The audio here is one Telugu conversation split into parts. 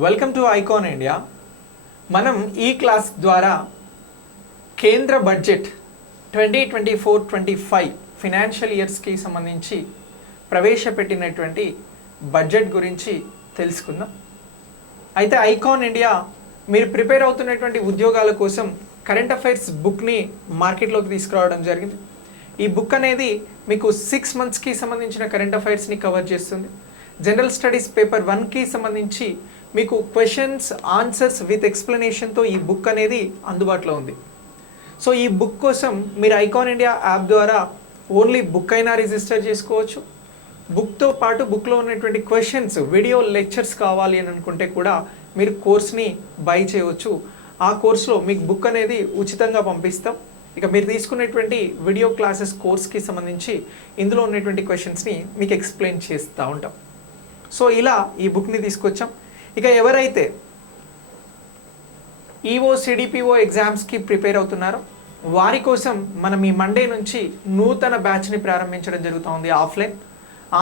Welcome to icon India. మనం ఈ క్లాస్ ద్వారా కేంద్ర బడ్జెట్ 2024-25 ఫైనాన్షియల్ ఇయర్స్కి సంబంధించి ప్రవేశపెట్టినటువంటి బడ్జెట్ గురించి తెలుసుకుందాం. అయితే ఐకాన్ ఇండియా మీరు ప్రిపేర్ అవుతున్నటువంటి ఉద్యోగాల కోసం కరెంట్ అఫైర్స్ బుక్ని మార్కెట్లోకి తీసుకురావడం జరిగింది. ఈ బుక్ అనేది మీకు 6 monthsకి సంబంధించిన కరెంట్ అఫైర్స్ని కవర్ చేస్తుంది. జనరల్ స్టడీస్ పేపర్ 1కి సంబంధించి మీకు క్వశ్చన్స్ ఆన్సర్స్ విత్ ఎక్స్ప్లెనేషన్తో ఈ బుక్ అనేది అందుబాటులో ఉంది. సో ఈ బుక్ కోసం మీరు ఐకాన్ ఇండియా యాప్ ద్వారా ఓన్లీ బుక్ అయినా రిజిస్టర్ చేసుకోవచ్చు. బుక్తో పాటు బుక్లో ఉన్నటువంటి క్వశ్చన్స్ వీడియో లెక్చర్స్ కావాలి అని అనుకుంటే కూడా మీరు కోర్స్ని బై చేయవచ్చు. ఆ కోర్స్లో మీకు బుక్ అనేది ఉచితంగా పంపిస్తాం. ఇక మీరు తీసుకునేటువంటి వీడియో క్లాసెస్ కోర్స్కి సంబంధించి ఇందులో ఉన్నటువంటి క్వశ్చన్స్ని మీకు ఎక్స్ప్లెయిన్ చేస్తూ ఉంటాం. సో ఇలా ఈ బుక్ని తీసుకొచ్చాం. ఇక ఎవరైతే ఈఓ సిడిపిఓ ఎగ్జామ్స్కి ప్రిపేర్ అవుతున్నారో వారి కోసం మనం ఈ మండే నుంచి నూతన బ్యాచ్ని ప్రారంభించడం జరుగుతుంది.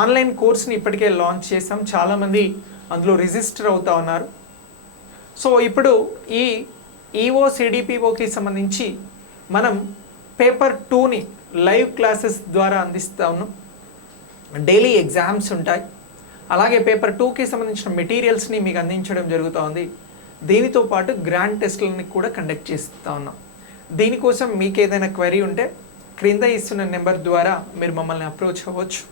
ఆన్లైన్ కోర్స్ని ఇప్పటికే లాంచ్ చేసాం. చాలామంది అందులో రిజిస్టర్ అవుతూ ఉన్నారు. సో ఇప్పుడు ఈ ఈఓ సిడిపిఓకి సంబంధించి మనం పేపర్ 2ని లైవ్ క్లాసెస్ ద్వారా అందిస్తూ ఉన్నాం. డైలీ ఎగ్జామ్స్ ఉంటాయి. అలాగే పేపర్ 2కి సంబంధించిన మెటీరియల్స్ని మీకు అందించడం జరుగుతూ ఉంది. దీనితో పాటు గ్రాండ్ టెస్ట్లని కూడా కండక్ట్ చేస్తూ ఉన్నాం. దీనికోసం మీకు ఏదైనా క్వెరీ ఉంటే క్రింద ఇస్తున్న నెంబర్ ద్వారా మీరు మమ్మల్ని అప్రోచ్ అవ్వచ్చు.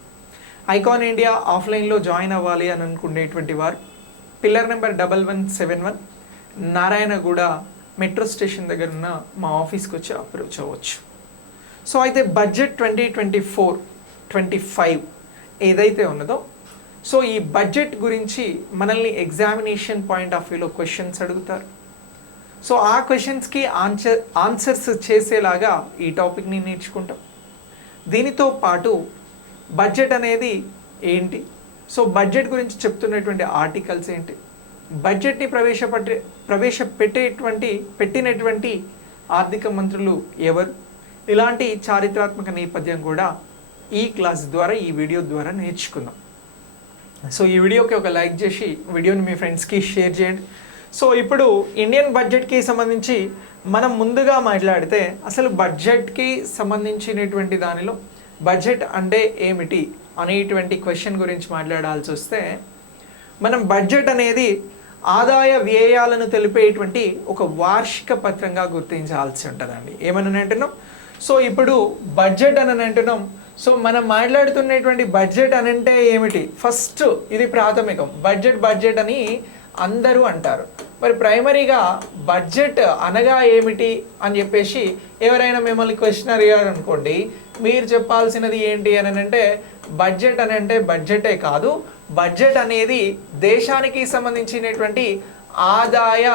ఐకాన్ ఇండియా ఆఫ్లైన్లో జాయిన్ అవ్వాలి అని అనుకునేటువంటి వారు pillar number 1171 Narayanaguda metro station దగ్గర ఉన్న మా ఆఫీస్కి వచ్చి అప్రోచ్ అవ్వచ్చు. సో అయితే బడ్జెట్ 2024-25 ఏదైతే ఉన్నదో, సో ఈ బడ్జెట్ గురించి మనల్ని ఎగ్జామినేషన్ పాయింట్ ఆఫ్ వ్యూలో క్వశ్చన్స్ అడుగుతారు. సో ఆ క్వశ్చన్స్కి ఆన్సర్స్ చేసేలాగా ఈ టాపిక్ని నేర్చుకుంటాం. దీనితో పాటు బడ్జెట్ అనేది ఏంటి, సో బడ్జెట్ గురించి చెప్తున్నటువంటి ఆర్టికల్స్ ఏంటి, బడ్జెట్ని పెట్టినటువంటి ఆర్థిక మంత్రులు ఎవరు, ఇలాంటి చారిత్రాత్మక నేపథ్యం కూడా ఈ క్లాస్ ద్వారా ఈ వీడియో ద్వారా నేర్చుకుందాం. సో ఈ వీడియోకి ఒక లైక్ చేసి వీడియోని మీ ఫ్రెండ్స్కి షేర్ చేయండి. సో ఇప్పుడు ఇండియన్ బడ్జెట్కి సంబంధించి మనం ముందుగా మాట్లాడితే అసలు బడ్జెట్కి సంబంధించినటువంటి దానిలో బడ్జెట్ అంటే ఏమిటి అనేటువంటి క్వశ్చన్ గురించి మాట్లాడాల్సి వస్తే, మనం బడ్జెట్ అనేది ఆదాయ వ్యయాలను తెలిపేటువంటి ఒక వార్షిక పత్రంగా గుర్తించాల్సి ఉంటుందండి. ఏమని అంటున్నాం, సో ఇప్పుడు బడ్జెట్ అని అంటున్నాం. సో మనం మాట్లాడుతున్నటువంటి బడ్జెట్ అని అంటే ఏమిటి, ఫస్ట్ ఇది ప్రాథమికం. బడ్జెట్ అని అందరూ అంటారు. మరి ప్రైమరీగా బడ్జెట్ అనగా ఏమిటి అని చెప్పేసి ఎవరైనా మిమ్మల్ని క్వశ్చన్ అడిగారు అనుకోండి, మీరు చెప్పాల్సినది ఏంటి అని అంటే బడ్జెట్ అని అంటే బడ్జెటే కాదు, బడ్జెట్ అనేది దేశానికి సంబంధించినటువంటి ఆదాయ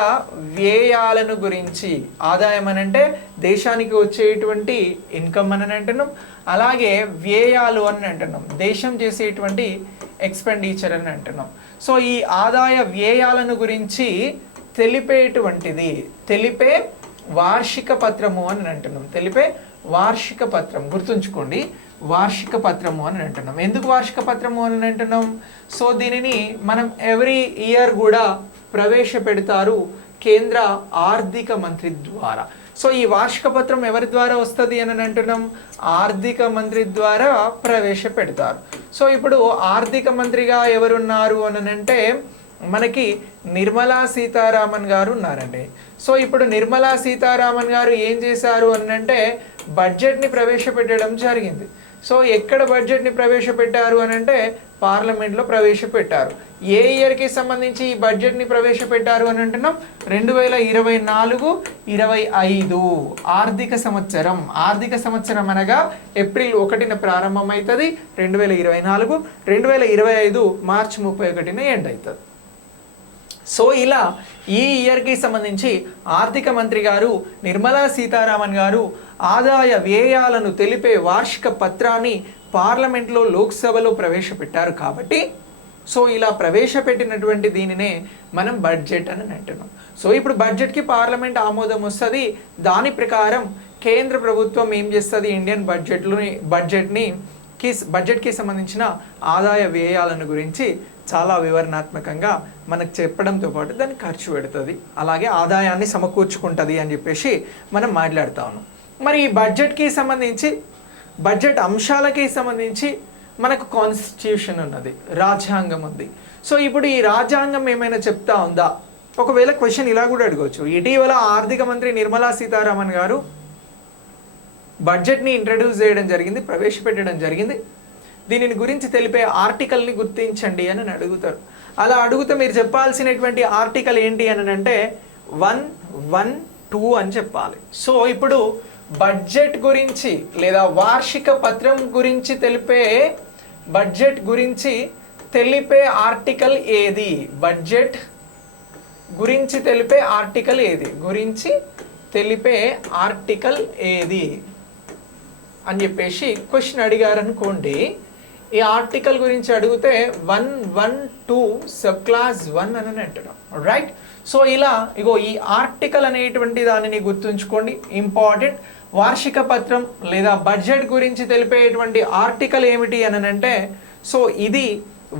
వ్యయాలను గురించి. ఆదాయం అని అంటే దేశానికి వచ్చేటువంటి ఇన్కమ్ అని అంటున్నాం. అలాగే వ్యయాలు అని అంటున్నాం, దేశం చేసేటువంటి ఎక్స్పెండిచర్ అని అంటున్నాం. సో ఈ ఆదాయ వ్యయాలను గురించి తెలిపే వార్షిక పత్రము అని అంటున్నాం. తెలిపే వార్షిక పత్రం, గుర్తుంచుకోండి, వార్షిక పత్రము అని అంటున్నాం. ఎందుకు వార్షిక పత్రము అని అంటున్నాం, సో దీనిని మనం ఎవ్రీ ఇయర్ కూడా ప్రవేశపెడతారు కేంద్ర ఆర్థిక మంత్రి ద్వారా. సో ఈ వార్షిక పత్రం ఎవరి ద్వారా వస్తుంది అని అంటున్నాం, ఆర్థిక మంత్రి ద్వారా ప్రవేశపెడతారు. సో ఇప్పుడు ఆర్థిక మంత్రిగా ఎవరున్నారు అని అంటే మనకి నిర్మలా సీతారామన్ గారు ఉన్నారండి. సో ఇప్పుడు నిర్మలా సీతారామన్ గారు ఏం చేశారు అని అంటే బడ్జెట్ని ప్రవేశపెట్టడం జరిగింది. సో ఎక్కడ బడ్జెట్ని ప్రవేశపెట్టారు అని అంటే పార్లమెంట్లో ప్రవేశపెట్టారు. ఏ ఇయర్కి సంబంధించి ఈ బడ్జెట్ని ప్రవేశపెట్టారు అని అంటున్నాం, 2024-25 ఆర్థిక సంవత్సరం. ఆర్థిక సంవత్సరం అనగా ఏప్రిల్ 1న ప్రారంభమవుతుంది, 2024, 2025 మార్చి 31న ఎండ్ అవుతుంది. సో ఇలా ఈ ఇయర్కి సంబంధించి ఆర్థిక మంత్రి గారు నిర్మలా సీతారామన్ గారు ఆదాయ వ్యయాలను తెలిపే వార్షిక పత్రాన్ని పార్లమెంట్లో లోక్సభలో ప్రవేశపెట్టారు. కాబట్టి సో ఇలా ప్రవేశపెట్టినటువంటి దీనినే మనం బడ్జెట్ అని అంటున్నాం. సో ఇప్పుడు బడ్జెట్కి పార్లమెంట్ ఆమోదం వస్తుంది. దాని ప్రకారం కేంద్ర ప్రభుత్వం ఏం చేస్తుంది, ఇండియన్ బడ్జెట్కి సంబంధించిన ఆదాయ వ్యయాలను గురించి చాలా వివరణాత్మకంగా మనకు చెప్పడంతో పాటు దాన్ని ఖర్చు పెడుతుంది, అలాగే ఆదాయాన్ని సమకూర్చుకుంటుంది అని చెప్పేసి మనం మాట్లాడుతా ఉన్నాం. మరి ఈ బడ్జెట్కి సంబంధించి, బడ్జెట్ అంశాలకి సంబంధించి మనకు కాన్స్టిట్యూషన్ ఉన్నది, రాజ్యాంగం ఉంది. సో ఇప్పుడు ఈ రాజ్యాంగం ఏమైనా చెప్తా ఉందా? ఒకవేళ క్వశ్చన్ ఇలా కూడా అడగవచ్చు. ఇటీవల ఆర్థిక మంత్రి నిర్మలా సీతారామన్ గారు బడ్జెట్ని ఇంట్రడ్యూస్ చేయడం జరిగింది, ప్రవేశపెట్టడం జరిగింది. దీనిని గురించి తెలిపే ఆర్టికల్ని గుర్తించండి అని అడుగుతారు. అలా అడుగుతే మీరు చెప్పాల్సినటువంటి ఆర్టికల్ ఏంటి అని అంటే 112 అని చెప్పాలి. సో ఇప్పుడు బడ్జెట్ గురించి లేదా వార్షిక పత్రం గురించి తెలిపే, బడ్జెట్ గురించి తెలిపే ఆర్టికల్ ఏది? బడ్జెట్ గురించి తెలిపే ఆర్టికల్ ఏది? గురించి తెలిపే ఆర్టికల్ ఏది అని చెప్పేసి క్వశ్చన్ అడిగారు అనుకోండి. ఈ ఆర్టికల్ గురించి అడిగితే 112 సబ్ క్లాస్ 1 అని అంటున్నాం, రైట్? సో ఇలా ఇగో ఈ ఆర్టికల్ అనేటువంటి దానిని గుర్తుంచుకోండి, ఇంపార్టెంట్. వార్షిక పత్రం లేదా బడ్జెట్ గురించి తెలిపేటువంటి ఆర్టికల్ ఏమిటి అని అంటే, సో ఇది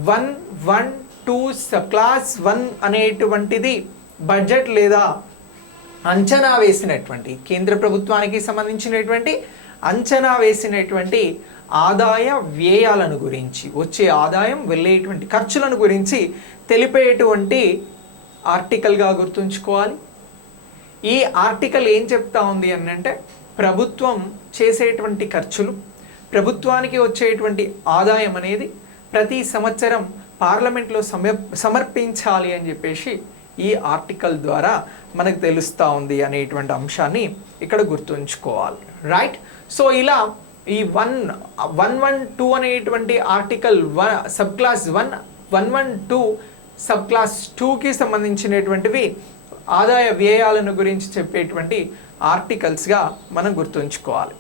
112 సబ్ క్లాస్ 1 అనేటువంటిది బడ్జెట్ లేదా అంచనా వేసినటువంటి, కేంద్ర ప్రభుత్వానికి సంబంధించినటువంటి అంచనా వేసినటువంటి ఆదాయ వ్యయాలను గురించి, వచ్చే ఆదాయం వెళ్ళేటువంటి ఖర్చులను గురించి తెలిపేటువంటి ఆర్టికల్గా గుర్తుంచుకోవాలి. ఈ ఆర్టికల్ ఏం చెప్తా ఉంది అని అంటే, ప్రభుత్వం చేసేటువంటి ఖర్చులు, ప్రభుత్వానికి వచ్చేటువంటి ఆదాయం అనేది ప్రతి సంవత్సరం పార్లమెంట్లో సమర్పించాలి అని చెప్పేసి ఈ ఆర్టికల్ ద్వారా మనకు తెలుస్తూ ఉంది అనేటువంటి అంశాన్ని ఇక్కడ గుర్తుంచుకోవాలి, రైట్? సో ఇలా ఈ 112 అనేటువంటి article sub class 1, 112 sub class 2కి సంబంధించినటువంటివి ఆదాయ వ్యయాలను గురించి చెప్పేటువంటి ఆర్టికల్స్గా మనం గుర్తుంచుకోవాలి.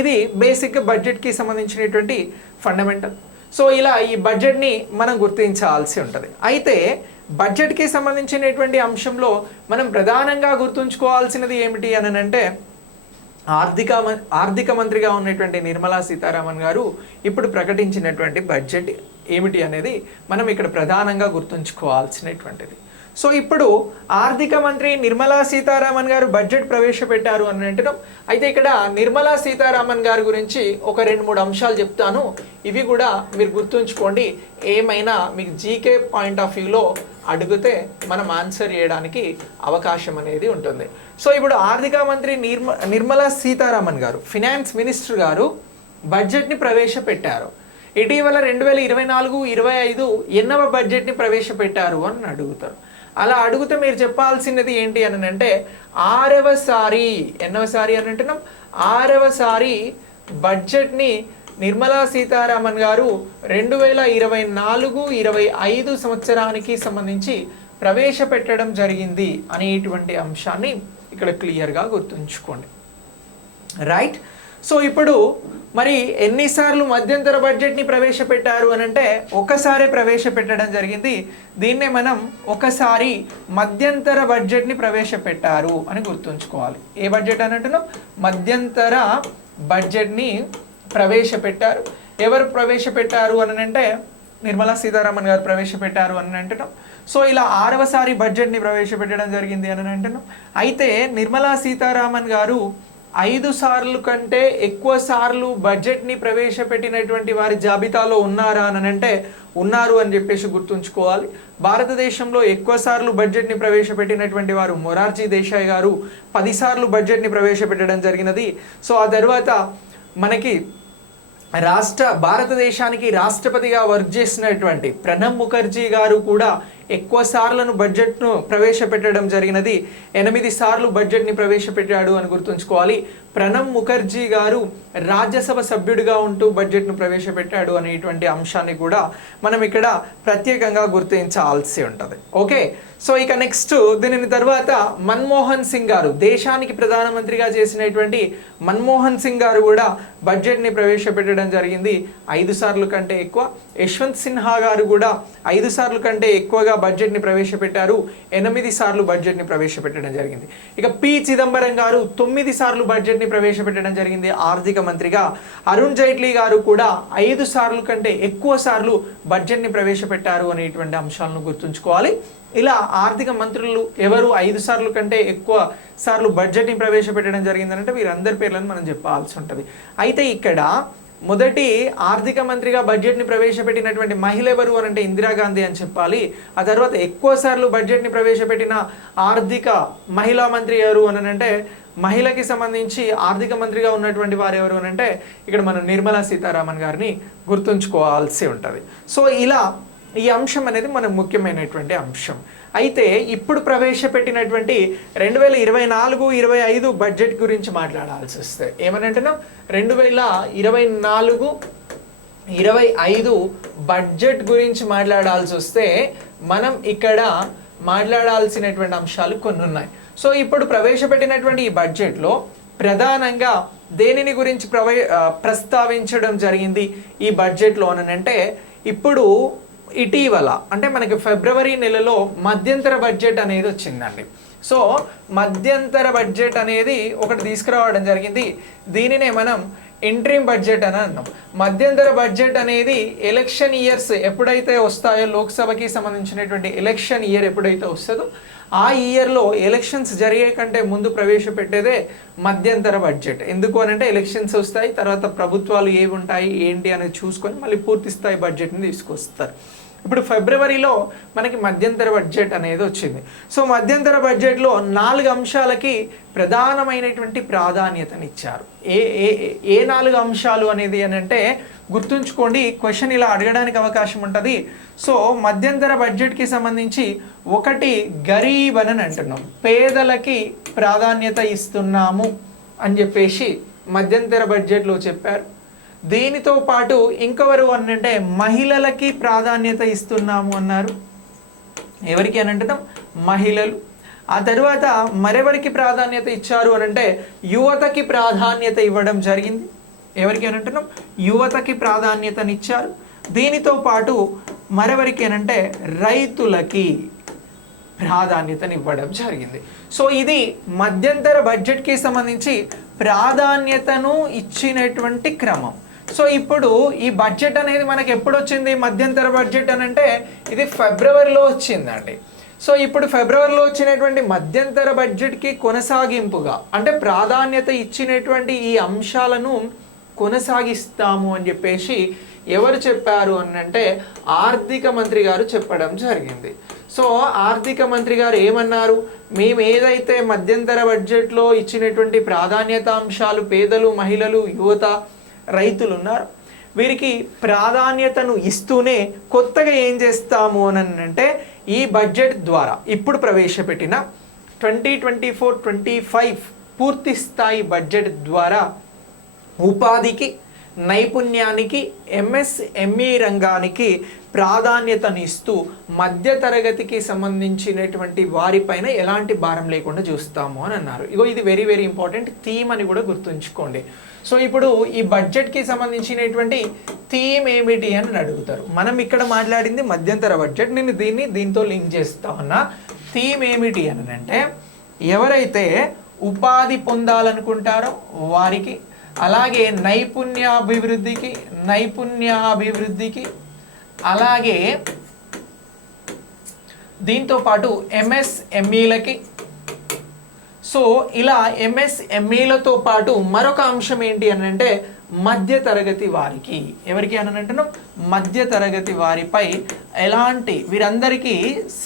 ఇది బేసిక్ బడ్జెట్కి సంబంధించినటువంటి ఫండమెంటల్. సో ఇలా ఈ బడ్జెట్ని మనం గుర్తించాల్సి ఉంటుంది. అయితే బడ్జెట్కి సంబంధించినటువంటి అంశంలో మనం ప్రధానంగా గుర్తుంచుకోవాల్సినది ఏమిటి అని అంటే, ఆర్థిక మంత్రిగా ఉన్నటువంటి నిర్మలా సీతారామన్ గారు ఇప్పుడు ప్రకటించినటువంటి బడ్జెట్ ఏమిటి అనేది మనం ఇక్కడ ప్రధానంగా గుర్తుంచుకోవాల్సినటువంటిది. సో ఇప్పుడు ఆర్థిక మంత్రి నిర్మలా సీతారామన్ గారు బడ్జెట్ ప్రవేశపెట్టారు అని అంటున్నాం. అయితే ఇక్కడ నిర్మలా సీతారామన్ గారి గురించి ఒక 2-3 అంశాలు చెప్తాను. ఇవి కూడా మీరు గుర్తుంచుకోండి. ఏమైనా మీకు జీకే పాయింట్ ఆఫ్ వ్యూలో అడిగితే మనం ఆన్సర్ చేయడానికి అవకాశం అనేది ఉంటుంది. సో ఇప్పుడు ఆర్థిక మంత్రి నిర్మలా సీతారామన్ గారు, ఫినాన్స్ మినిస్టర్ గారు బడ్జెట్ని ప్రవేశపెట్టారు. ఇటీవల 2024-25 ఎన్నవ బడ్జెట్ని ప్రవేశపెట్టారు అని అడుగుతారు. అలా అడిగితే మీరు చెప్పాల్సినది ఏంటి అని అంటే, 6వసారి, ఎన్నవసారి అని అంటున్నాం, 6వసారి బడ్జెట్ని నిర్మలా సీతారామన్ గారు 2024-25 సంవత్సరానికి సంబంధించి ప్రవేశపెట్టడం జరిగింది అనేటువంటి అంశాన్ని ఇక్కడ క్లియర్గా గుర్తుంచుకోండి, రైట్? సో ఇప్పుడు మరి ఎన్నిసార్లు మధ్యంతర బడ్జెట్ని ప్రవేశపెట్టారు అని అంటే, ఒకసారి ప్రవేశపెట్టడం జరిగింది. దీన్నే మనం ఒకసారి మధ్యంతర బడ్జెట్ని ప్రవేశపెట్టారు అని గుర్తుంచుకోవాలి. ఏ బడ్జెట్ అని అంటున్నాం? మధ్యంతర బడ్జెట్ని ప్రవేశపెట్టారు. ఎవరు ప్రవేశపెట్టారు అని అంటే, నిర్మలా సీతారామన్ గారు ప్రవేశపెట్టారు అని అంటున్నాం. సో ఇలా 6వసారి బడ్జెట్ని ప్రవేశపెట్టడం జరిగింది అని అంటున్నాం. అయితే నిర్మలా సీతారామన్ గారు 5 సార్లు కంటే ఎక్కువ సార్లు బడ్జెట్ని ప్రవేశపెట్టినటువంటి వారి జాబితాలో ఉన్నారా అని అంటే, ఉన్నారు అని చెప్పేసి గుర్తుంచుకోవాలి. భారతదేశంలో ఎక్కువ సార్లు బడ్జెట్ని ప్రవేశపెట్టినటువంటి వారు మొరార్జీ దేశాయ్ గారు 10 సార్లు బడ్జెట్ని ప్రవేశపెట్టడం జరిగినది. సో ఆ తర్వాత మనకి భారతదేశానికి రాష్ట్రపతిగా వర్క్ చేసినటువంటి ప్రణబ్ ముఖర్జీ గారు కూడా ఎక్కువ సార్లను బడ్జెట్ను ప్రవేశపెట్టడం జరిగినది. 8 సార్లు బడ్జెట్ని ప్రవేశపెట్టాడు అని గుర్తుంచుకోవాలి. ప్రణబ్ ముఖర్జీ గారు రాజ్యసభ సభ్యుడిగా ఉంటూ బడ్జెట్ను ప్రవేశపెట్టాడు అనేటువంటి అంశాన్ని కూడా మనం ఇక్కడ ప్రత్యేకంగా గుర్తించాల్సి ఉంటుంది. ఓకే, సో ఇక నెక్స్ట్ దీని తర్వాత మన్మోహన్ సింగ్ గారు, దేశానికి ప్రధానమంత్రిగా చేసినటువంటి మన్మోహన్ సింగ్ గారు కూడా బడ్జెట్ని ప్రవేశపెట్టడం జరిగింది 5 సార్లు కంటే ఎక్కువ. యశ్వంత్ సిన్హా గారు కూడా 5 సార్లు కంటే ఎక్కువగా బడ్జెట్ని ప్రవేశపెట్టారు. 8 సార్లు బడ్జెట్ని ప్రవేశపెట్టడం జరిగింది. ఇక పి చిదంబరం గారు 9 సార్లు బడ్జెట్ని బడ్జెట్ని ప్రవేశపెట్టడం జరిగింది ఆర్థిక మంత్రిగా. అరుణ్ జైట్లీ గారు కూడా 5 సార్లు కంటే ఎక్కువ సార్లు బడ్జెట్ని ప్రవేశపెట్టారు అనేటువంటి అంశాలను గుర్తుంచుకోవాలి. ఇలా ఆర్థిక మంత్రులు ఎవరు 5 సార్లు కంటే ఎక్కువ సార్లు బడ్జెట్ని ప్రవేశపెట్టడం జరిగిందంటే వీరందరి పేర్లను మనం చెప్పాల్సి ఉంటుంది. అయితే ఇక్కడ మొదటి ఆర్థిక మంత్రిగా బడ్జెట్ని ప్రవేశపెట్టినటువంటి మహిళ ఎవరు అని అంటే ఇందిరాగాంధీ అని చెప్పాలి. ఆ తర్వాత ఎక్కువ సార్లు బడ్జెట్ని ప్రవేశపెట్టిన ఆర్థిక మహిళా మంత్రి ఎవరు అని అంటే మహిళకి సంబంధించి ఆర్థిక మంత్రిగా ఉన్నటువంటి వారు ఎవరు అని అంటే ఇక్కడ మనం నిర్మలా సీతారామన్ గారిని గుర్తుంచుకోవాల్సి ఉంటుంది. సో ఇలా ఈ అంశం అనేది మనకు ముఖ్యమైనటువంటి అంశం. అయితే ఇప్పుడు ప్రవేశపెట్టినటువంటి 2024-25 బడ్జెట్ గురించి మాట్లాడాల్సి వస్తే ఏమనంటున్నాం, 2024-25 బడ్జెట్ గురించి మాట్లాడాల్సి వస్తే మనం ఇక్కడ మాట్లాడాల్సినటువంటి అంశాలు కొన్ని ఉన్నాయి. సో ఇప్పుడు ప్రవేశపెట్టినటువంటి ఈ బడ్జెట్లో ప్రధానంగా దేనిని గురించి ప్రస్తావించడం జరిగింది ఈ బడ్జెట్లో అంటే ఇప్పుడు ఇటీవల అంటే మనకి ఫిబ్రవరి నెలలో మధ్యంతర బడ్జెట్ అనేది వచ్చిందండి. సో మధ్యంతర బడ్జెట్ అనేది ఒకటి తీసుకురావడం జరిగింది. దీనినే మనం ఇంట్రీమ్ బడ్జెట్ అని అన్నాం. మధ్యంతర బడ్జెట్ అనేది ఎలక్షన్ ఇయర్స్ ఎప్పుడైతే వస్తాయో, లోక్సభకి సంబంధించినటువంటి ఎలక్షన్ ఇయర్ ఎప్పుడైతే వస్తుందో ఆ ఇయర్లో ఎలక్షన్స్ జరిగే కంటే ముందు ప్రవేశపెట్టేదే మధ్యంతర బడ్జెట్. ఎందుకు అని అంటే ఎలక్షన్స్ వస్తాయి, తర్వాత ప్రభుత్వాలు ఏవి ఉంటాయి ఏంటి అనేది చూసుకొని మళ్ళీ పూర్తి స్థాయి బడ్జెట్ని తీసుకొస్తారు. ఇప్పుడు ఫిబ్రవరిలో మనకి మధ్యంతర బడ్జెట్ అనేది వచ్చింది. సో మధ్యంతర బడ్జెట్లో 4 అంశాలకి ప్రధానమైనటువంటి ప్రాధాన్యతనిచ్చారు. ఏ 4 అంశాలు అనేది అని అంటే గుర్తుంచుకోండి, క్వశ్చన్ ఇలా అడగడానికి అవకాశం ఉంటుంది. సో మధ్యంతర బడ్జెట్కి సంబంధించి ఒకటి గరీబ్ అని అంటున్నాం, పేదలకి ప్రాధాన్యత ఇస్తున్నాము అని చెప్పేసి మధ్యంతర బడ్జెట్లో చెప్పారు. దీనితో పాటు ఇంకెవరు అని అంటే మహిళలకి ప్రాధాన్యత ఇస్తున్నాము అన్నారు. ఎవరికి అని అంటున్నాం, మహిళలు. ఆ తర్వాత మరెవరికి ప్రాధాన్యత ఇచ్చారు అని అంటే యువతకి ప్రాధాన్యత ఇవ్వడం జరిగింది. ఎవరికి అని అంటున్నాం, యువతకి ప్రాధాన్యతనిచ్చారు. దీనితో పాటు మరెవరికి అని అంటే రైతులకి ప్రాధాన్యతనివ్వడం జరిగింది. సో ఇది మధ్యంతర బడ్జెట్కి సంబంధించి ప్రాధాన్యతను ఇచ్చినటువంటి క్రమం. సో ఇప్పుడు ఈ బడ్జెట్ అనేది మనకి ఎప్పుడు వచ్చింది, మధ్యంతర బడ్జెట్ అని అంటే ఇది ఫిబ్రవరిలో వచ్చిందండి. సో ఇప్పుడు ఫిబ్రవరిలో వచ్చినటువంటి మధ్యంతర బడ్జెట్కి కొనసాగింపుగా అంటే ప్రాధాన్యత ఇచ్చినటువంటి ఈ అంశాలను కొనసాగిస్తాము అని చెప్పేసి ఎవరు చెప్పారు అని అంటే ఆర్థిక మంత్రి గారు చెప్పడం జరిగింది. సో ఆర్థిక మంత్రి గారు ఏమన్నారు, మేము ఏదైతే మధ్యంతర బడ్జెట్లో ఇచ్చినటువంటి ప్రాధాన్యత అంశాలు పేదలు, మహిళలు, యువత, రైతులు ఉన్నారు, వీరికి ప్రాధాన్యతను ఇస్తూనే కొత్తగా ఏం చేస్తాము అని అంటే ఈ బడ్జెట్ ద్వారా ఇప్పుడు ప్రవేశపెట్టిన 2024-25 పూర్తి స్థాయి బడ్జెట్ ద్వారా ఉపాధికి, నైపుణ్యానికి, ఎంఎస్ఎంఈ రంగానికి ప్రాధాన్యతను ఇస్తూ మధ్యతరగతికి సంబంధించినటువంటి వారిపైన ఎలాంటి భారం లేకుండా చూస్తాము అని అన్నారు. ఇగో ఇది వెరీ వెరీ ఇంపార్టెంట్ థీమ్ అని కూడా గుర్తుంచుకోండి. సో ఇప్పుడు ఈ బడ్జెట్కి సంబంధించినటువంటి థీమ్ ఏమిటి అని అడుగుతారు. మనం ఇక్కడ మాట్లాడింది మధ్యంతర బడ్జెట్, నేను దీంతో లింక్ చేస్తా ఉన్నా. థీమ్ ఏమిటి అని అంటే ఎవరైతే ఉపాధి పొందాలనుకుంటారో వారికి, అలాగే నైపుణ్యాభివృద్ధికి అలాగే దీంతో పాటు ఎంఎస్ఎంఈలకి. సో ఇలా ఎంఎస్ఎంఈలతో పాటు మరొక అంశం ఏంటి అని అంటే మధ్యతరగతి వారికి. ఎవరికి అని అంటున్నాం, మధ్యతరగతి వారిపై ఎలాంటి వీరందరికీ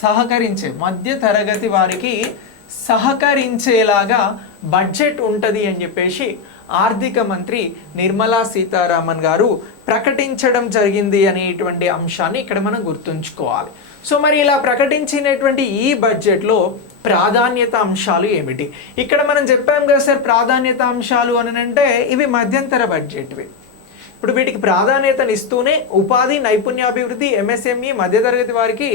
సహకరించే మధ్యతరగతి వారికి సహకరించేలాగా బడ్జెట్ ఉంటుంది అని చెప్పేసి ఆర్థిక మంత్రి నిర్మలా సీతారామన్ గారు ప్రకటించడం జరిగింది అనేటువంటి అంశాన్ని ఇక్కడ మనం గుర్తుంచుకోవాలి. సో మరి ఇలా ప్రకటించినటువంటి ఈ బడ్జెట్లో ప్రాధాన్యత అంశాలు ఏమిటి? ఇక్కడ మనం చెప్పాం కదా సార్, ప్రాధాన్యత అంశాలు అని అంటే ఇవి మధ్యంతర బడ్జెట్వి. ఇప్పుడు వీటికి ప్రాధాన్యతను ఇస్తూనే ఉపాధి, నైపుణ్యాభివృద్ధి, ఎంఎస్ఎంఈ, మధ్యతరగతి వారికి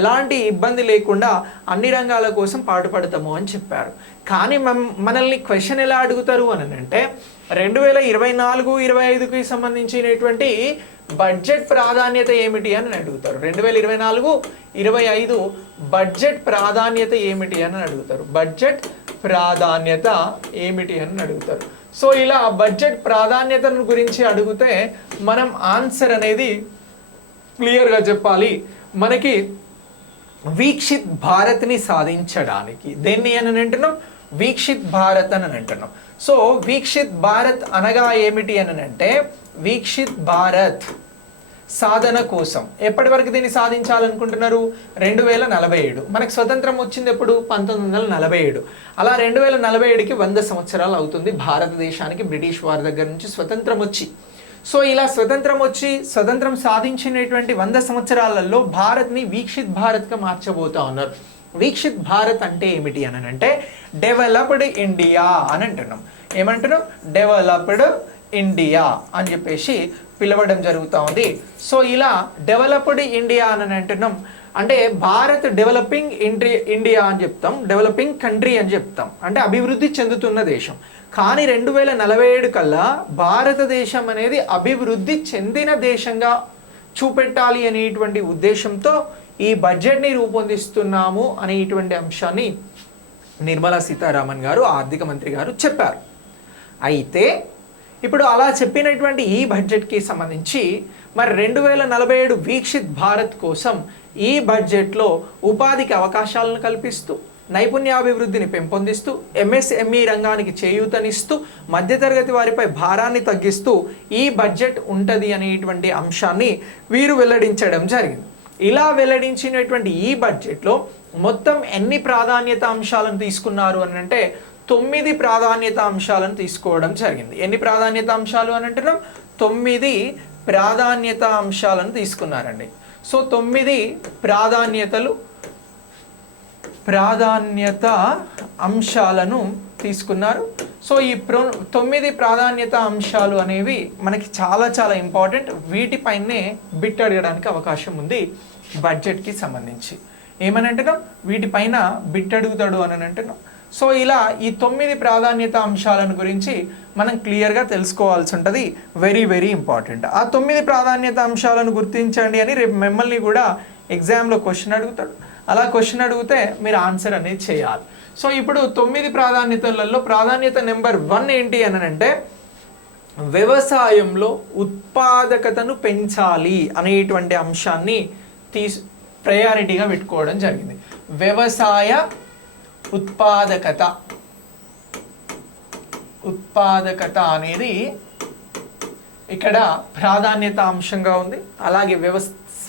ఎలాంటి ఇబ్బంది లేకుండా అన్ని రంగాల కోసం పాటుపడతాము అని చెప్పారు. కానీ మనల్ని క్వశ్చన్ ఎలా అడుగుతారు అని అంటే 2024-25కి సంబంధించినటువంటి బడ్జెట్ ప్రాధాన్యత ఏమిటి అని అడుగుతారు. 2024-25 బడ్జెట్ ప్రాధాన్యత ఏమిటి అని అడుగుతారు. బడ్జెట్ ప్రాధాన్యత ఏమిటి అని అడుగుతారు. సో ఇలా బడ్జెట్ ప్రాధాన్యతను గురించి అడిగితే మనం ఆన్సర్ అనేది క్లియర్గా చెప్పాలి. మనకి వీక్షిత్ భారత్ని సాధించడానికి దేన్ని అని అంటున్నాం, వీక్షిత్ భారత్ అని అంటున్నాం. సో వీక్షిత్ భారత్ అనగా ఏమిటి అని అంటే, వీక్షిత్ భారత్ సాధన కోసం ఎప్పటి వరకు దీన్ని సాధించాలనుకుంటున్నారు? 2047. మనకు స్వతంత్రం వచ్చింది ఎప్పుడు? 1947. అలా 2047కి 100 సంవత్సరాలు అవుతుంది భారతదేశానికి బ్రిటిష్ వారి దగ్గర నుంచి స్వతంత్రం వచ్చి. సో ఇలా స్వతంత్రం సాధించినటువంటి 100 సంవత్సరాలలో భారత్ని వీక్షిత్ భారత్గా మార్చబోతా ఉన్నారు. వీక్షిత్ భారత్ అంటే ఏమిటి అని అంటే, డెవలప్డ్ ఇండియా అని అంటున్నాం. ఏమంటున్నాం? డెవలప్డ్ ఇండియా అని చెప్పేసి పిలవడం జరుగుతూ ఉంది. సో ఇలా డెవలప్డ్ ఇండియా అని అంటున్నాం. అంటే భారత్ డెవలపింగ్ ఇండియా అని చెప్తాం, డెవలపింగ్ కంట్రీ అని చెప్తాం, అంటే అభివృద్ధి చెందుతున్న దేశం. కానీ 2047 కల్లా భారతదేశం అనేది అభివృద్ధి చెందిన దేశంగా చూపెట్టాలి అనేటువంటి ఉద్దేశంతో ఈ బడ్జెట్ని రూపొందిస్తున్నాము అనేటువంటి అంశాన్ని నిర్మలా సీతారామన్ గారు, ఆర్థిక మంత్రి గారు చెప్పారు. అయితే ఇప్పుడు అలా చెప్పినటువంటి ఈ బడ్జెట్కి సంబంధించి మరి 2047 వీక్షిత్ భారత్ కోసం ఈ బడ్జెట్లో ఉపాధికి అవకాశాలను కల్పిస్తూ, నైపుణ్యాభివృద్ధిని పెంపొందిస్తూ, ఎంఎస్ఎంఈ రంగానికి చేయూతనిస్తూ, మధ్యతరగతి వారిపై భారాన్ని తగ్గిస్తూ ఈ బడ్జెట్ ఉంటుంది అనేటువంటి అంశాన్ని వీరు వెల్లడించడం జరిగింది. ఇలా వెల్లడించినటువంటి ఈ బడ్జెట్లో మొత్తం ఎన్ని ప్రాధాన్యత అంశాలను తీసుకున్నారు అని అంటే 9 ప్రాధాన్యత అంశాలను తీసుకోవడం జరిగింది. ఎన్ని ప్రాధాన్యత అంశాలు అని అంటున్నాం? 9 ప్రాధాన్యత అంశాలను తీసుకున్నారండి. సో 9 ప్రాధాన్యత అంశాలను తీసుకున్నారు. సో ఈ 9 ప్రాధాన్యత అంశాలు అనేవి మనకి చాలా చాలా ఇంపార్టెంట్. వీటిపైనే బిట్ అడగడానికి అవకాశం ఉంది బడ్జెట్కి సంబంధించి. ఏమని అంటున్నాం? వీటిపైన బిట్ అడుగుతాడు అని అంటున్నాం. సో ఇలా ఈ 9 ప్రాధాన్యత అంశాలను గురించి మనం క్లియర్గా తెలుసుకోవాల్సి ఉంటుంది. Very very important. ఆ 9 ప్రాధాన్యత అంశాలను గుర్తించండి అని రేపు మిమ్మల్ని కూడా ఎగ్జామ్లో క్వశ్చన్ అడుగుతాడు. అలా క్వశ్చన్ అడిగితే మీరు ఆన్సర్ అనేది చేయాలి. సో ఇప్పుడు 9 ప్రాధాన్యతలలో ప్రాధాన్యత నెంబర్ 1 ఏంటి అని అంటే, వ్యవసాయంలో ఉత్పాదకతను పెంచాలి అనేటువంటి అంశాన్ని ప్రయారిటీగా పెట్టుకోవడం జరిగింది. వ్యవసాయ ఉత్పాదకత అనేది ఇక్కడ ప్రాధాన్యత అంశంగా ఉంది. అలాగే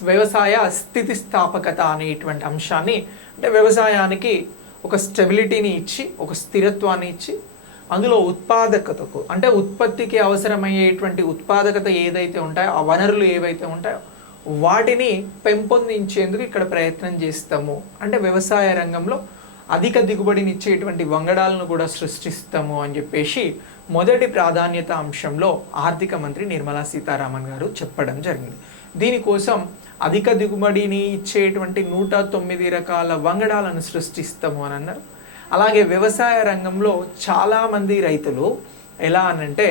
వ్యవసాయ స్థితిస్థాపకత అనేటువంటి అంశాన్ని, అంటే వ్యవసాయానికి ఒక స్టెబిలిటీని ఇచ్చి, ఒక స్థిరత్వాన్ని ఇచ్చి, అందులో ఉత్పాదకతకు అంటే ఉత్పత్తికి అవసరమయ్యేటువంటి ఉత్పాదకత ఏదైతే ఉంటాయో, ఆ వనరులు ఏవైతే ఉంటాయో వాటిని పెంపొందించేందుకు ఇక్కడ ప్రయత్నం చేస్తాము. అంటే వ్యవసాయ రంగంలో అధిక దిగుబడిని ఇచ్చేటువంటి వంగడాలను కూడా సృష్టిస్తాము అని చెప్పేసి మొదటి ప్రాధాన్యత అంశంలో ఆర్థిక మంత్రి నిర్మలా సీతారామన్ గారు చెప్పడం జరిగింది. దీనికోసం అధిక దిగుబడిని ఇచ్చేటువంటి 109 రకాల వంగడాలను సృష్టిస్తాము అని అన్నారు. అలాగే వ్యవసాయ రంగంలో చాలామంది రైతులు ఎలా అనంటే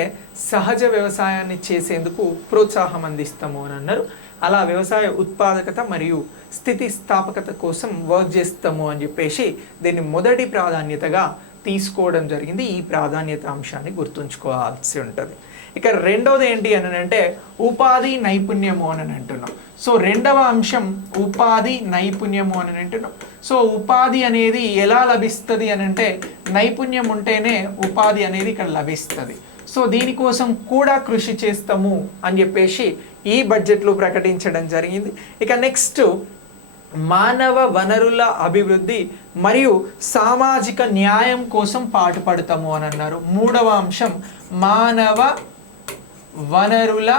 సహజ వ్యవసాయాన్ని చేసేందుకు ప్రోత్సాహం అందిస్తాము అని అన్నారు. అలా వ్యవసాయ ఉత్పాదకత మరియు స్థితిస్థాపకత కోసం వర్క్ చేస్తాము అని చెప్పేసి దీన్ని మొదటి ప్రాధాన్యతగా తీసుకోవడం జరిగింది. ఈ ప్రాధాన్యత అంశాన్ని గుర్తుంచుకోవాల్సి ఉంటుంది. ఇక రెండవది ఏంటి అని అంటే ఉపాధి నైపుణ్యము అని అంటున్నాం. సో రెండవ అంశం ఉపాధి నైపుణ్యము అని అంటున్నాం. సో ఉపాధి అనేది ఎలా లభిస్తుంది అని అంటే నైపుణ్యం ఉంటేనే ఉపాధి అనేది ఇక్కడ లభిస్తుంది. సో దీనికోసం కూడా కృషి చేస్తాము అని చెప్పేసి ఈ బడ్జెట్లో ప్రకటించడం జరిగింది. ఇక నెక్స్ట్ మానవ వనరుల అభివృద్ధి మరియు సామాజిక న్యాయం కోసం పాటుపడతాము అని అన్నారు. మూడవ అంశం మానవ వనరుల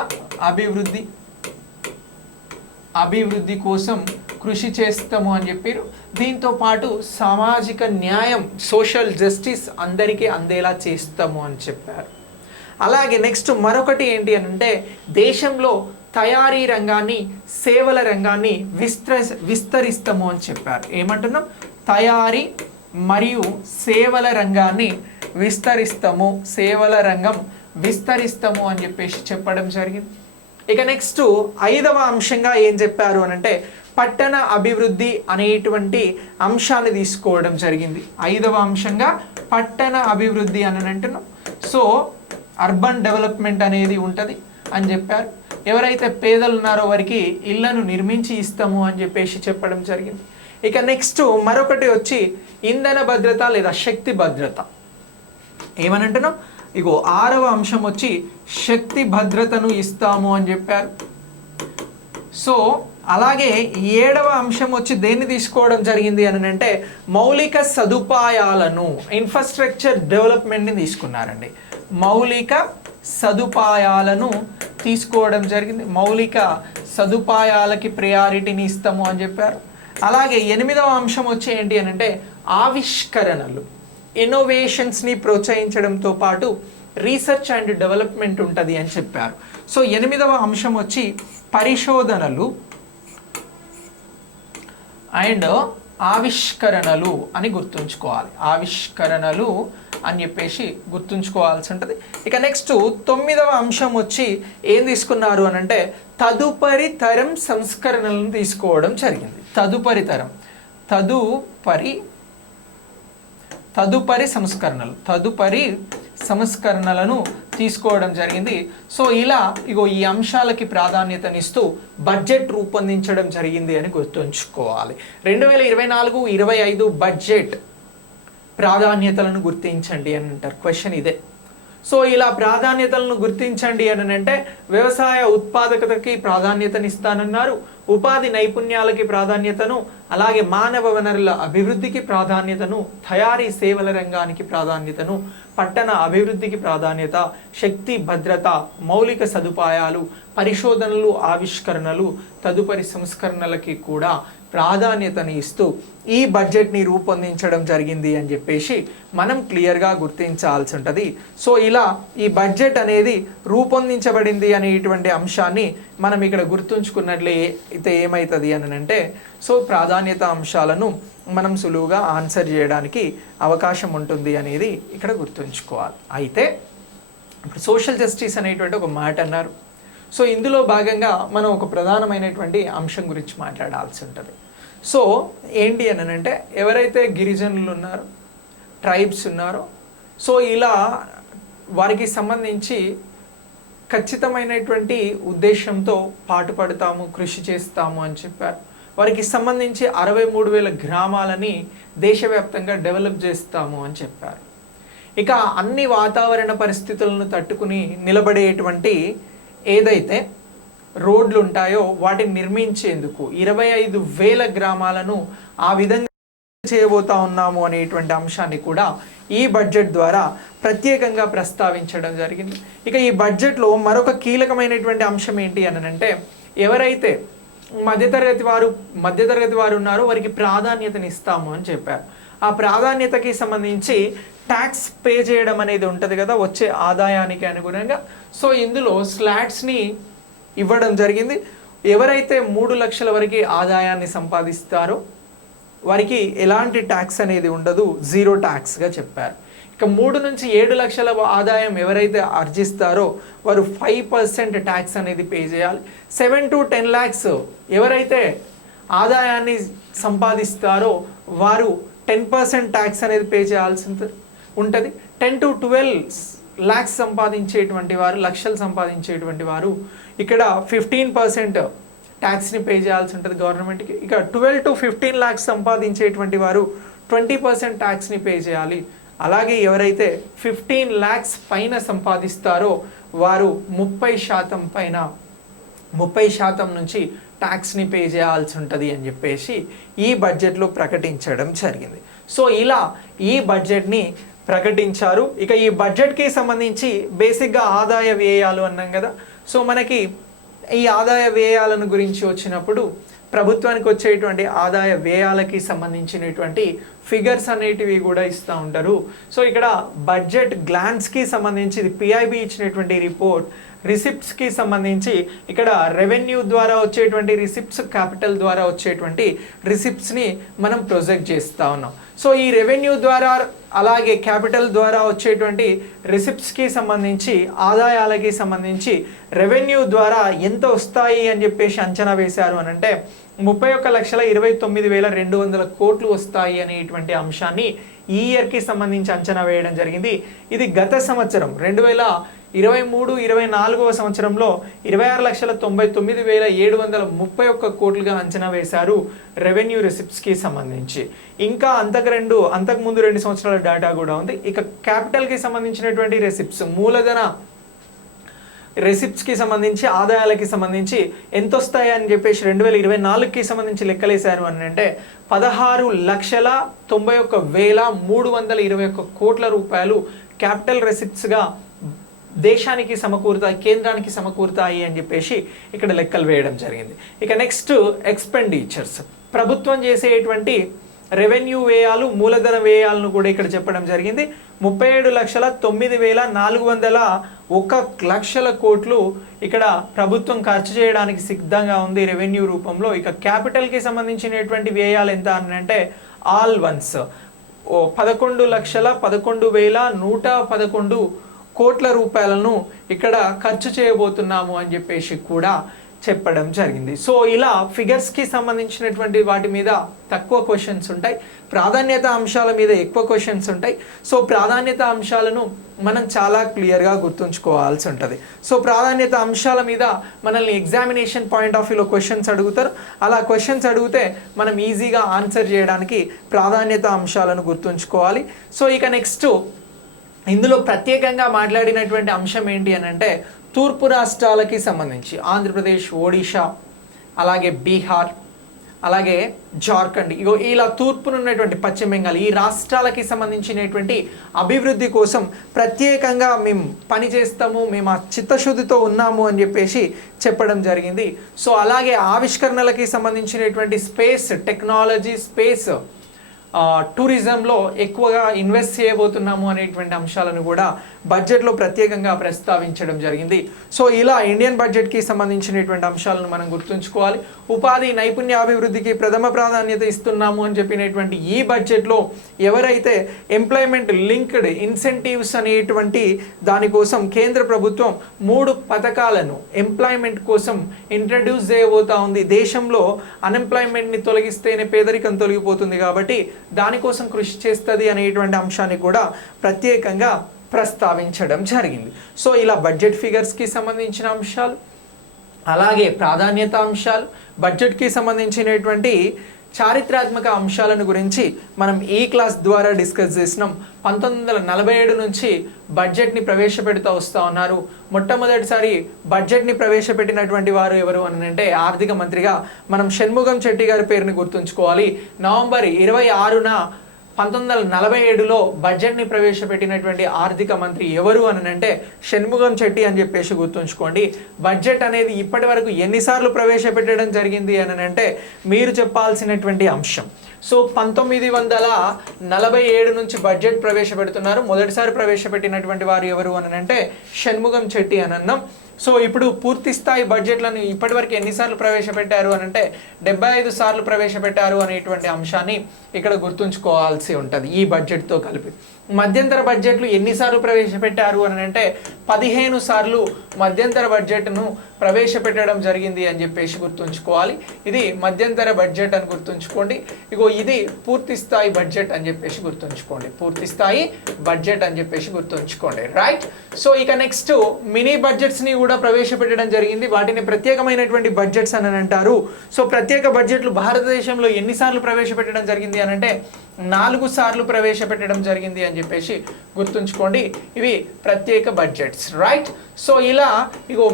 అభివృద్ధి కోసం కృషి చేస్తాము అని చెప్పారు. దీంతో పాటు సామాజిక న్యాయం, సోషల్ జస్టిస్ అందరికీ అందేలా చేస్తాము అని చెప్పారు. అలాగే నెక్స్ట్ మరొకటి ఏంటి అని అంటే దేశంలో తయారీ రంగాన్ని, సేవల రంగాన్ని విస్తరిస్తాము అని చెప్పారు. ఏమంటున్నాం? తయారీ మరియు సేవల రంగాన్ని విస్తరిస్తాము, సేవల రంగం విస్తరిస్తాము అని చెప్పేసి చెప్పడం జరిగింది. ఇక నెక్స్ట్ ఐదవ అంశంగా ఏం చెప్పారు అని అంటే పట్టణ అభివృద్ధి అనేటువంటి అంశాన్ని తీసుకోవడం జరిగింది. ఐదవ అంశంగా పట్టణ అభివృద్ధి అని అంటున్నాం. సో అర్బన్ డెవలప్మెంట్ అనేది ఉంటుంది అని చెప్పారు. ఎవరైతే పేదలు ఉన్నారో వారికి ఇళ్లను నిర్మించి ఇస్తాము అని చెప్పేసి చెప్పడం జరిగింది. ఇక నెక్స్ట్ మరొకటి వచ్చి ఇంధన భద్రత లేదా శక్తి భద్రత. ఏమనంటున్నాం, ఇగో 6వ అంశం వచ్చి శక్తి భద్రతను ఇస్తాము అని చెప్పారు. సో అలాగే 7వ అంశం వచ్చి దేన్ని తీసుకోవడం జరిగింది అని అంటే మౌలిక సదుపాయాలను, ఇన్ఫ్రాస్ట్రక్చర్ డెవలప్మెంట్ని తీసుకున్నారండి. మౌలిక సదుపాయాలను తీసుకోవడం జరిగింది. మౌలిక సదుపాయాలకి ప్రయారిటీని ఇస్తాము అని చెప్పారు. అలాగే 8వ అంశం వచ్చి ఏంటి అని అంటే ఆవిష్కరణలు, ఇన్నోవేషన్స్ని ప్రోత్సహించడంతో పాటు రీసెర్చ్ అండ్ డెవలప్మెంట్ ఉంటుంది అని చెప్పారు. సో 8వ అంశం వచ్చి పరిశోధనలు అండ్ ఆవిష్కరణలు అని గుర్తుంచుకోవాలి. ఆవిష్కరణలు అని చెప్పేసి గుర్తుంచుకోవాల్సి ఉంటుంది. ఇక నెక్స్ట్ 9వ అంశం వచ్చి ఏం తీసుకున్నారు అని అంటే తదుపరి తరం సంస్కరణలను తీసుకోవడం జరిగింది. తదుపరి తరం, తదుపరి సంస్కరణలను తీసుకోవడం జరిగింది. సో ఇలా ఇగో ఈ అంశాలకి ప్రాధాన్యతనిస్తూ బడ్జెట్ రూపొందించడం జరిగింది అని గుర్తుంచుకోవాలి. 2024-25 బడ్జెట్ ప్రాధాన్యతలను గుర్తించండి అని అంటారు. క్వశ్చన్ ఇదే. సో ఇలా ప్రాధాన్యతలను గుర్తించండి అని అంటే వ్యవసాయ ఉత్పాదకతకి ప్రాధాన్యతనిస్తానన్నారు, ఉపాధి నైపుణ్యాలకి ప్రాధాన్యతను, అలాగే మానవ వనరుల అభివృద్ధికి ప్రాధాన్యతను, తయారీ సేవల రంగానికి ప్రాధాన్యతను, పట్టణ అభివృద్ధికి ప్రాధాన్యత, శక్తి భద్రత, మౌలిక సదుపాయాలు, పరిశోధనలు, ఆవిష్కరణలు, తదుపరి సంస్కరణలకి కూడా ప్రాధాన్యతని ఇస్తూ ఈ బడ్జెట్ని రూపొందించడం జరిగింది అని చెప్పేసి మనం క్లియర్గా గుర్తించాల్సి ఉంటుంది. సో ఇలా ఈ బడ్జెట్ అనేది రూపొందించబడింది అనేటువంటి అంశాన్ని మనం ఇక్కడ గుర్తుంచుకున్నట్లయితే ఏమవుతుంది అని అంటే సో ప్రాధాన్యత అంశాలను మనం సులువుగా ఆన్సర్ చేయడానికి అవకాశం ఉంటుంది అనేది ఇక్కడ గుర్తుంచుకోవాలి. అయితే ఇప్పుడు సోషల్ జస్టిస్ అనేటువంటి ఒక మాట అన్నారు. సో ఇందులో భాగంగా మనం ఒక ప్రధానమైనటువంటి అంశం గురించి మాట్లాడాల్సి ఉంటుంది. సో ఏంటి అని అంటే ఎవరైతే గిరిజనులు ఉన్నారో, ట్రైబ్స్ ఉన్నారో, సో ఇలా వారికి సంబంధించి ఖచ్చితమైనటువంటి ఉద్దేశంతో పాటుపడతాము, కృషి చేస్తాము అని చెప్పారు. వారికి సంబంధించి 63,000 గ్రామాలని దేశవ్యాప్తంగా డెవలప్ చేస్తాము అని చెప్పారు. ఇక అన్ని వాతావరణ పరిస్థితులను తట్టుకుని నిలబడేటువంటి ఏదైతే రోడ్లు ఉంటాయో వాటిని నిర్మించేందుకు 25,000 గ్రామాలను ఆ విధంగా చేయబోతా ఉన్నాము అనేటువంటి అంశాన్ని కూడా ఈ బడ్జెట్ ద్వారా ప్రత్యేకంగా ప్రస్తావించడం జరిగింది. ఇక ఈ బడ్జెట్లో మరొక కీలకమైనటువంటి అంశం ఏంటి అని అంటే ఎవరైతే మధ్యతరగతి వారు ఉన్నారో వారికి ప్రాధాన్యతని ఇస్తాము అని చెప్పారు. ఆ ప్రాధాన్యతకి సంబంధించి ట్యాక్స్ పే చేయడం అనేది ఉంటుంది కదా వచ్చే ఆదాయానికి అనుగుణంగా. సో ఇందులో స్లాట్స్ని ఇవ్వడం జరిగింది. ఎవరైతే 3 లక్షల వరకు ఆదాయాన్ని సంపాదిస్తారో వారికి ఎలాంటి ట్యాక్స్ అనేది ఉండదు, 0 ట్యాక్స్గా చెప్పారు. ఇక 3 నుంచి 7 లక్షల ఆదాయం ఎవరైతే ఆర్జిస్తారో వారు 5% ట్యాక్స్ అనేది పే చేయాలి. 7 to 10 lakhs ఎవరైతే ఆదాయాన్ని సంపాదిస్తారో వారు 10% ట్యాక్స్ అనేది పే చేయాల్సి ఉంటుంది. 10 to 12 lakhs సంపాదించేటువంటి వారు, లక్షలు సంపాదించేటువంటి వారు ఇక్కడ 15% ట్యాక్స్ని పే చేయాల్సి ఉంటుంది గవర్నమెంట్కి. ఇక 12 to 15 lakhs సంపాదించేటువంటి వారు 20% ట్యాక్స్ని పే చేయాలి. అలాగే ఎవరైతే 15 lakhs పైన సంపాదిస్తారో వారు 30% నుంచి ట్యాక్స్ని పే చేయాల్సి ఉంటుంది అని చెప్పేసి ఈ బడ్జెట్లో ప్రకటించడం జరిగింది. సో ఇలా ఈ బడ్జెట్ని ప్రకటించారు. ఇక ఈ బడ్జెట్కి సంబంధించి బేసిక్గా ఆదాయ వ్యయాలు అన్నాం కదా. సో మనకి ఈ ఆదాయ వ్యయాలను గురించి వచ్చినప్పుడు ప్రభుత్వానికి వచ్చేటువంటి ఆదాయ వ్యయాలకి సంబంధించినటువంటి ఫిగర్స్ అనేటివి కూడా ఇస్తూ ఉంటారు. సో ఇక్కడ బడ్జెట్ గ్లాన్స్కి సంబంధించి పిఐబి ఇచ్చినటువంటి రిపోర్ట్, రిసిప్ట్స్కి సంబంధించి ఇక్కడ రెవెన్యూ ద్వారా వచ్చేటువంటి రిసిప్ట్స్, క్యాపిటల్ ద్వారా వచ్చేటువంటి రిసిప్ట్స్ని మనం ప్రొజెక్ట్ చేస్తూ ఉన్నాం. సో ఈ రెవెన్యూ ద్వారా అలాగే క్యాపిటల్ ద్వారా వచ్చేటువంటి రిసిప్ట్స్కి సంబంధించి ఆదాయాలకి సంబంధించి రెవెన్యూ ద్వారా ఎంత వస్తాయి అని చెప్పేసి అంచనా వేశారు అని అంటే 31,29,200 కోట్లు వస్తాయి అనేటువంటి అంశాన్ని ఈ ఇయర్కి సంబంధించి అంచనా వేయడం జరిగింది. ఇది గత సంవత్సరం 23-24వ సంవత్సరంలో 26,99,731 కోట్లుగా అంచనా వేశారు రెవెన్యూ రిసిప్ట్స్కి సంబంధించి. ఇంకా అంతకుముందు 2 సంవత్సరాల డేటా కూడా ఉంది. ఇక క్యాపిటల్కి సంబంధించినటువంటి రెసిప్ట్స్, మూలధన రెసిప్ట్స్కి సంబంధించి, ఆదాయాలకి సంబంధించి ఎంత వస్తాయని చెప్పేసి 2024కి సంబంధించి లెక్కలేశారు అని అంటే 16,91,321 కోట్ల రూపాయలు క్యాపిటల్ రెసిప్ట్స్గా దేశానికి సమకూరుతాయి, కేంద్రానికి సమకూరుతాయి అని చెప్పేసి ఇక్కడ లెక్కలు వేయడం జరిగింది. ఇక నెక్స్ట్ ఎక్స్పెండిచర్స్, ప్రభుత్వం చేసేటువంటి రెవెన్యూ వ్యయాలు, మూలధన వ్యయాలను కూడా ఇక్కడ చెప్పడం జరిగింది. 37,9,401 కోట్లు ఇక్కడ ప్రభుత్వం ఖర్చు చేయడానికి సిద్ధంగా ఉంది రెవెన్యూ రూపంలో. ఇక క్యాపిటల్కి సంబంధించినటువంటి వ్యయాలు ఎంత అని అంటే ఆల్ వన్స్ 11,11,111 కోట్ల రూపాయలను ఇక్కడ ఖర్చు చేయబోతున్నాము అని చెప్పేసి కూడా చెప్పడం జరిగింది. సో ఇలా ఫిగర్స్కి సంబంధించినటువంటి వాటి మీద తక్కువ క్వశ్చన్స్ ఉంటాయి, ప్రాధాన్యత అంశాల మీద ఎక్కువ క్వశ్చన్స్ ఉంటాయి. సో ప్రాధాన్యత అంశాలను మనం చాలా క్లియర్గా గుర్తుంచుకోవాల్సి ఉంటుంది. సో ప్రాధాన్యత అంశాల మీద మనల్ని ఎగ్జామినేషన్ పాయింట్ ఆఫ్ వ్యూలో క్వశ్చన్స్ అడుగుతారు. అలా క్వశ్చన్స్ అడిగితే మనం ఈజీగా ఆన్సర్ చేయడానికి ప్రాధాన్యత అంశాలను గుర్తుంచుకోవాలి. సో ఇక నెక్స్ట్ ఇందులో ప్రత్యేకంగా మాట్లాడినటువంటి అంశం ఏంటి అని అంటే తూర్పు రాష్ట్రాలకి సంబంధించి ఆంధ్రప్రదేశ్, ఒడిషా, అలాగే బీహార్, అలాగే జార్ఖండ్, ఇలా తూర్పునున్నటువంటి పశ్చిమ బెంగాల్, ఈ రాష్ట్రాలకి సంబంధించినటువంటి అభివృద్ధి కోసం ప్రత్యేకంగా మేము పనిచేస్తాము, మేము ఆ చిత్తశుద్ధితో ఉన్నాము అని చెప్పేసి చెప్పడం జరిగింది. సో అలాగే ఆవిష్కరణలకి సంబంధించినటువంటి స్పేస్ టెక్నాలజీ, స్పేస్ టూరిజంలో ఎక్కువగా ఇన్వెస్ట్ చేయబోతున్నాము అనేటువంటి అంశాలను కూడా బడ్జెట్లో ప్రత్యేకంగా ప్రస్తావించడం జరిగింది. సో ఇలా ఇండియన్ బడ్జెట్కి సంబంధించినటువంటి అంశాలను మనం గుర్తుంచుకోవాలి. ఉపాధి నైపుణ్య అభివృద్ధికి ప్రథమ ప్రాధాన్యత ఇస్తున్నాము అని చెప్పినటువంటి ఈ బడ్జెట్లో ఎవరైతే ఎంప్లాయ్మెంట్ లింక్డ్ ఇన్సెంటివ్స్ అనేటువంటి దానికోసం కేంద్ర ప్రభుత్వం 3 పథకాలను ఎంప్లాయ్మెంట్ కోసం ఇంట్రడ్యూస్ చేయబోతా ఉంది. దేశంలో అన్ఎంప్లాయ్మెంట్ని తొలగిస్తేనే పేదరికం తొలగిపోతుంది కాబట్టి దానికోసం కృషి చేస్తుంది అనేటువంటి అంశాన్ని కూడా ప్రత్యేకంగా ప్రస్తావించడం జరిగింది. సో ఇలా బడ్జెట్ ఫిగర్స్కి సంబంధించిన అంశాలు, అలాగే ప్రాధాన్యత అంశాలు, బడ్జెట్కి సంబంధించినటువంటి చారిత్రాత్మక అంశాలను గురించి మనం ఈ క్లాస్ ద్వారా డిస్కస్ చేసినాం. 1947 నుంచి బడ్జెట్ని ప్రవేశపెడుతూ వస్తూ ఉన్నారు. మొట్టమొదటిసారి బడ్జెట్ని ప్రవేశపెట్టినటువంటి వారు ఎవరు అని అంటే ఆర్థిక మంత్రిగా మనం షణ్ముగం చెట్టి గారి పేరుని గుర్తుంచుకోవాలి. నవంబర్ 26న 1947లో బడ్జెట్ని ప్రవేశపెట్టినటువంటి ఆర్థిక మంత్రి ఎవరు అని అంటే షణ్ముగం చెట్టి అని చెప్పేసి గుర్తుంచుకోండి. బడ్జెట్ అనేది ఇప్పటి వరకు ఎన్నిసార్లు ప్రవేశపెట్టడం జరిగింది అని అంటే మీరు చెప్పాల్సినటువంటి అంశం. సో 1947 నుంచి బడ్జెట్ ప్రవేశపెడుతున్నారు. మొదటిసారి ప్రవేశపెట్టినటువంటి వారు ఎవరు అని అంటే షణ్ముగం చెట్టి అని అన్నాం. సో ఇప్పుడు పూర్తి స్థాయి బడ్జెట్లను ఇప్పటివరకు ఎన్నిసార్లు ప్రవేశపెట్టారు అని అంటే 75 సార్లు ప్రవేశపెట్టారు అనేటువంటి అంశాన్ని ఇక్కడ గుర్తుంచుకోవాల్సి ఉంటుంది ఈ బడ్జెట్తో కలిపి. మధ్యంతర బడ్జెట్లు ఎన్నిసార్లు ప్రవేశపెట్టారు అని అంటే 15 సార్లు మధ్యంతర బడ్జెట్ను ప్రవేశపెట్టడం జరిగింది అని చెప్పేసి గుర్తుంచుకోవాలి. ఇది మధ్యంతర బడ్జెట్ అని గుర్తుంచుకోండి. ఇది పూర్తి స్థాయి బడ్జెట్ అని చెప్పేసి గుర్తుంచుకోండి. పూర్తి స్థాయి బడ్జెట్ అని చెప్పేసి గుర్తుంచుకోండి, రైట్. సో ఇక నెక్స్ట్ మినీ బడ్జెట్స్ని కూడా ప్రవేశపెట్టడం జరిగింది. వాటిని ప్రత్యేకమైనటువంటి బడ్జెట్స్ అని అంటారు. సో ప్రత్యేక బడ్జెట్లు భారతదేశంలో ఎన్నిసార్లు ప్రవేశపెట్టడం జరిగింది అని అంటే 4 సార్లు ప్రవేశపెట్టడం జరిగింది అని చెప్పేసి గుర్తుంచుకోండి. ఇవి ప్రత్యేక బడ్జెట్స్, రైట్. సో ఇలా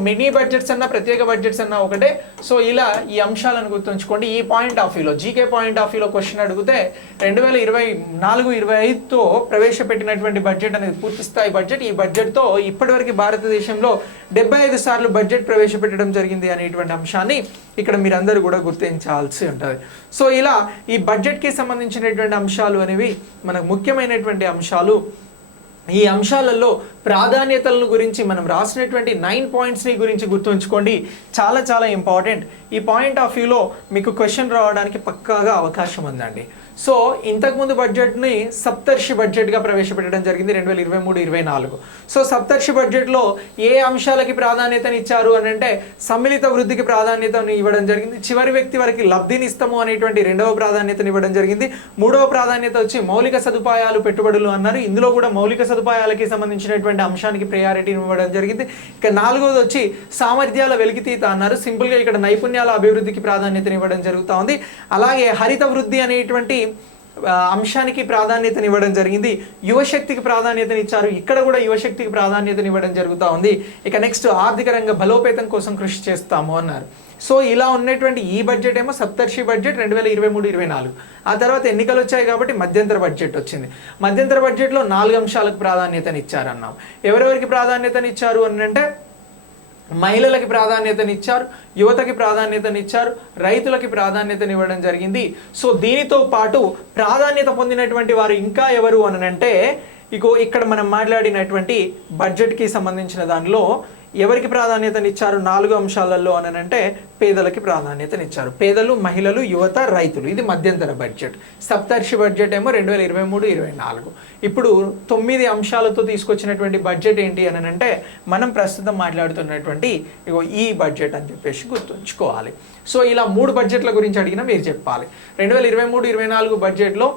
మినీ బడ్జెట్స్ అన్న ప్రత్యేక బడ్జెట్స్ అన్న ఒకటే. సో ఇలా ఈ అంశాలను గుర్తుంచుకోండి. ఈ పాయింట్ ఆఫ్ వ్యూలో జీకే పాయింట్ ఆఫ్ వ్యూలో క్వశ్చన్ అడిగితే 2024-25తో ప్రవేశపెట్టినటువంటి బడ్జెట్ అనేది పూర్తి స్థాయి బడ్జెట్. ఈ బడ్జెట్తో ఇప్పటివరకు భారతదేశంలో 75 సార్లు బడ్జెట్ ప్రవేశపెట్టడం జరిగింది అనేటువంటి అంశాన్ని ఇక్కడ మీరందరూ కూడా గుర్తించాల్సి ఉంటుంది. సో ఇలా ఈ బడ్జెట్కి సంబంధించినటువంటి అంశాలు అనేవి మనకు ముఖ్యమైనటువంటి అంశాలు. ఈ అంశాలలో ప్రాధాన్యతలను గురించి మనం రాసినటువంటి 9 పాయింట్స్ని గురించి గుర్తుంచుకోండి. చాలా చాలా ఇంపార్టెంట్. ఈ పాయింట్ ఆఫ్ వ్యూలో మీకు క్వశ్చన్ రావడానికి పక్కాగా అవకాశం ఉందండి. సో ఇంతకుముందు బడ్జెట్ని సప్తర్షి బడ్జెట్గా ప్రవేశపెట్టడం జరిగింది 2023-24. సో సప్తర్షి బడ్జెట్లో ఏ అంశాలకి ప్రాధాన్యతనిచ్చారు అని అంటే సమ్మిళిత వృద్ధికి ప్రాధాన్యతను ఇవ్వడం జరిగింది. చివరి వ్యక్తి వరకు లబ్ధినిస్తాము అనేటువంటి రెండవ ప్రాధాన్యతను ఇవ్వడం జరిగింది. మూడవ ప్రాధాన్యత వచ్చి మౌలిక సదుపాయాలు పెట్టుబడులు అన్నారు. ఇందులో కూడా మౌలిక సదుపాయాలకి సంబంధించినటువంటి అంశానికి ప్రయారిటీని ఇవ్వడం జరిగింది. ఇక నాలుగవది వచ్చి సామర్థ్యాల వెలికితీత అన్నారు. సింపుల్గా ఇక్కడ నైపుణ్యాల అభివృద్ధికి ప్రాధాన్యతని ఇవ్వడం జరుగుతూ ఉంది. అలాగే హరిత వృద్ధి అనేటువంటి అంశానికి ప్రాధాన్యతనివ్వడం జరిగింది. యువశక్తికి ప్రాధాన్యతనిచ్చారు. ఇక్కడ కూడా యువశక్తికి ప్రాధాన్యతనివ్వడం జరుగుతూ ఉంది. ఇక నెక్స్ట్ ఆర్థిక రంగ బలోపేతం కోసం కృషి చేస్తాము అన్నారు. సో ఇలా ఉన్నటువంటి ఈ బడ్జెట్ ఏమో సప్తర్షి బడ్జెట్ 2023-24. ఆ తర్వాత ఎన్నికలు వచ్చాయి కాబట్టి మధ్యంతర బడ్జెట్ వచ్చింది. మధ్యంతర బడ్జెట్లో 4 అంశాలకు ప్రాధాన్యతనిచ్చారన్నాం. ఎవరెవరికి ప్రాధాన్యతనిచ్చారు అని అంటే మహిళలకి ప్రాధాన్యతనిచ్చారు, యువతకి ప్రాధాన్యతనిచ్చారు, రైతులకి ప్రాధాన్యతనివ్వడం జరిగింది. సో దీనితో పాటు ప్రాధాన్యత పొందినటువంటి వారు ఇంకా ఎవరు అని అంటే ఇక్కడ మనం మాట్లాడినటువంటి బడ్జెట్కి సంబంధించిన దానిలో ఎవరికి ప్రాధాన్యతనిచ్చారు 4 అంశాలలో అని అంటే పేదలకి ప్రాధాన్యతనిచ్చారు. పేదలు, మహిళలు, యువత, రైతులు. ఇది మధ్యంతర బడ్జెట్. సప్తర్షి బడ్జెట్ ఏమో 2023-24. ఇప్పుడు 9 అంశాలతో తీసుకొచ్చినటువంటి బడ్జెట్ ఏంటి అని అంటే మనం ప్రస్తుతం మాట్లాడుతున్నటువంటి ఈ బడ్జెట్ అని చెప్పేసి గుర్తుంచుకోవాలి. సో ఇలా 3 బడ్జెట్ల గురించి అడిగినా మీరు చెప్పాలి. 2023-24 బడ్జెట్లో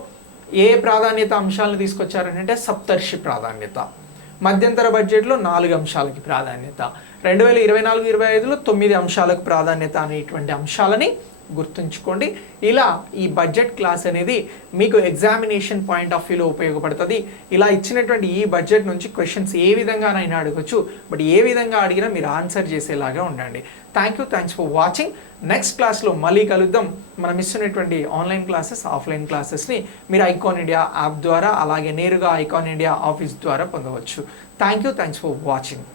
ఏ ప్రాధాన్యత అంశాలను తీసుకొచ్చారనంటే సప్తర్షి ప్రాధాన్యత. మధ్యంతర బడ్జెట్లో 4 అంశాలకి ప్రాధాన్యత. 2024-25లో 9 అంశాలకు ప్రాధాన్యత అనేటువంటి అంశాలని గుర్తుంచుకోండి. ఇలా ఈ బడ్జెట్ క్లాస్ అనేది మీకు ఎగ్జామినేషన్ పాయింట్ ఆఫ్ వ్యూలో ఉపయోగపడుతుంది. ఇలా ఇచ్చినటువంటి ఈ బడ్జెట్ నుంచి క్వశ్చన్స్ ఏ విధంగానైనా అడగచ్చు. బట్ ఏ విధంగా అడిగినా మీరు ఆన్సర్ చేసేలాగా ఉండండి. Thanks for watching. నెక్స్ట్ క్లాస్లో మళ్ళీ కలుద్దాం. మనం ఇస్తున్నటువంటి ఆన్లైన్ క్లాసెస్, ఆఫ్లైన్ క్లాసెస్ని మీరు ఐకాన్ ఇండియా యాప్ ద్వారా అలాగే నేరుగా ఐకాన్ ఇండియా ఆఫీస్ ద్వారా పొందవచ్చు. Thanks for watching.